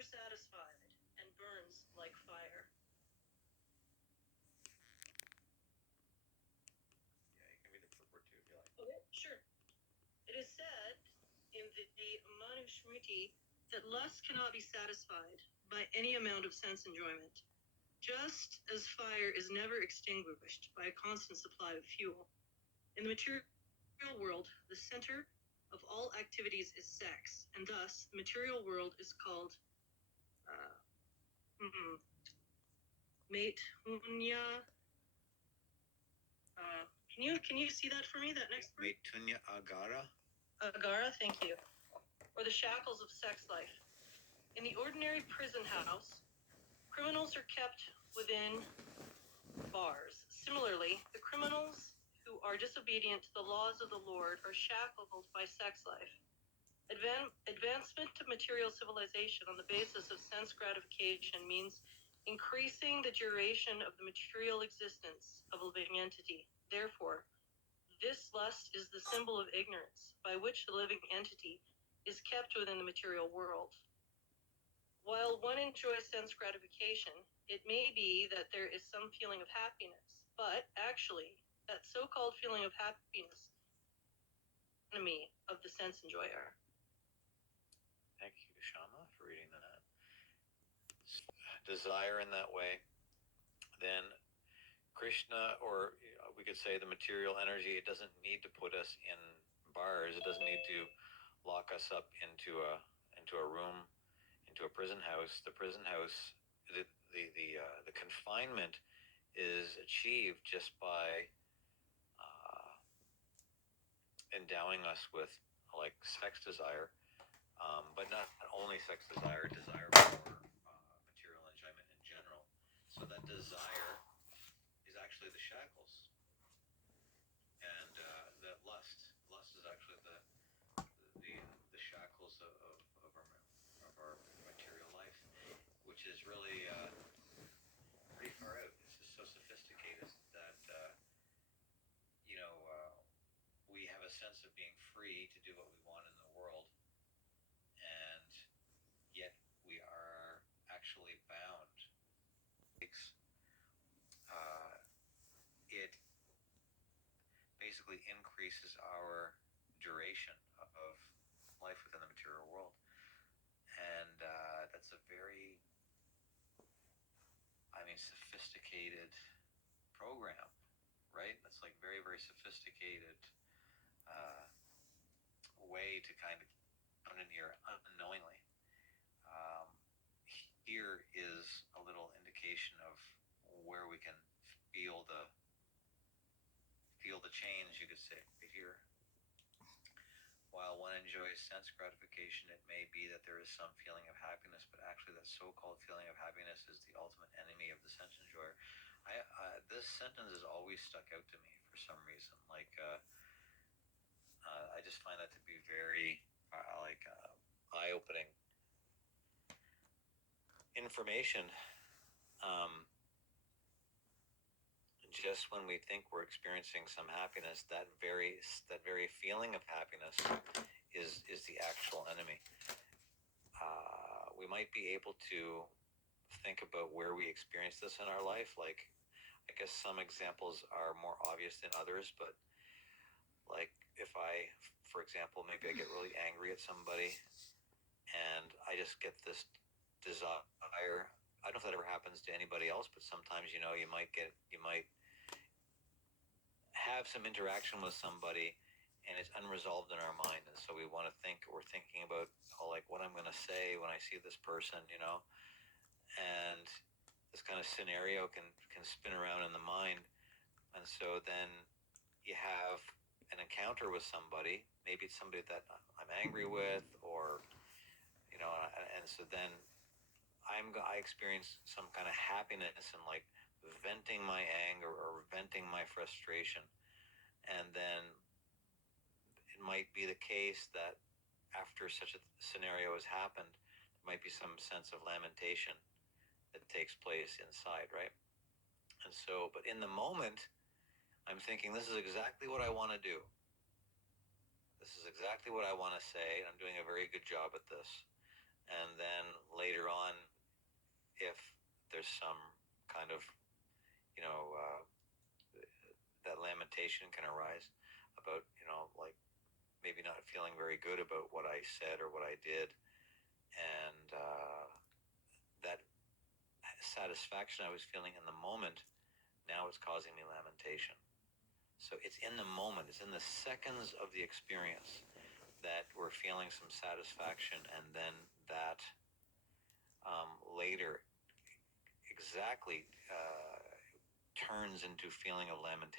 never satisfied and burns like fire. Yeah, you can read the purport too if you like. Okay, sure. It is said in the Manusmriti that lust cannot be satisfied by any amount of sense enjoyment, just as fire is never extinguished by a constant supply of fuel. In the material world, the center of all activities is sex, and thus the material world is called Maitunya. Can you see that for me? That next word? Maitunya agara. Agara, thank you. Or the shackles of sex life. In the ordinary prison house, criminals are kept within bars. Similarly, the criminals who are disobedient to the laws of the Lord are shackled by sex life. Advancement of material civilization on the basis of sense gratification means increasing the duration of the material existence of a living entity. Therefore, this lust is the symbol of ignorance by which the living entity is kept within the material world. While one enjoys sense gratification, it may be that there is some feeling of happiness, but actually, that so-called feeling of happiness is the enemy of the sense enjoyer. Thank you, Shama, for reading that. Desire in that way, then Krishna, or we could say the material energy, it doesn't need to put us in bars. It doesn't need to lock us up into a room, into a prison house. The prison house, the confinement is achieved just by endowing us with like sex desire, but not only sex desire, desire for material enjoyment in general. So that desire is actually the shackles, and that lust is actually the shackles of our material life, which is really pretty far out. It's just so sophisticated that we have a sense of being free to do what we want in the world, and yet we are actually bound. It basically increases our duration of life within the material world, and that's a very, sophisticated program, right? That's like very, very sophisticated way to kind of come in here unknowingly. Here is a little indication of where we can feel the change, you could say, right here. While one enjoys sense gratification, it may be that there is some feeling of happiness, but actually that so-called feeling of happiness is the ultimate enemy of the sense enjoyer. This sentence has always stuck out to me for some reason. Like, I just find that to be very, eye-opening information. Just when we think we're experiencing some happiness, that very feeling of happiness is the actual enemy. We might be able to think about where we experience this in our life. Like, I guess some examples are more obvious than others, but like if I, for example, maybe I get really angry at somebody and I just get this desire. I don't know if that ever happens to anybody else, but sometimes, you might have some interaction with somebody and it's unresolved in our mind, and so we're thinking about what I'm going to say when I see this person, and this kind of scenario can spin around in the mind, and so then you have an encounter with somebody. Maybe it's somebody that I'm angry with, or and so then I experience some kind of happiness and like venting my anger or venting my frustration, and then it might be the case that after such a scenario has happened, there might be some sense of lamentation that takes place inside, right? And so, but in the moment, I'm thinking, this is exactly what I want to do. This is exactly what I want to say. I'm doing a very good job at this. And then later on, some kind of, you know, that lamentation can arise about, you know, like maybe not feeling very good about what I said or what I did, and that satisfaction I was feeling in the moment, now it's causing me lamentation. So it's in the moment, it's in the seconds of the experience that we're feeling some satisfaction, and then that later exactly turns into feeling of lamentation.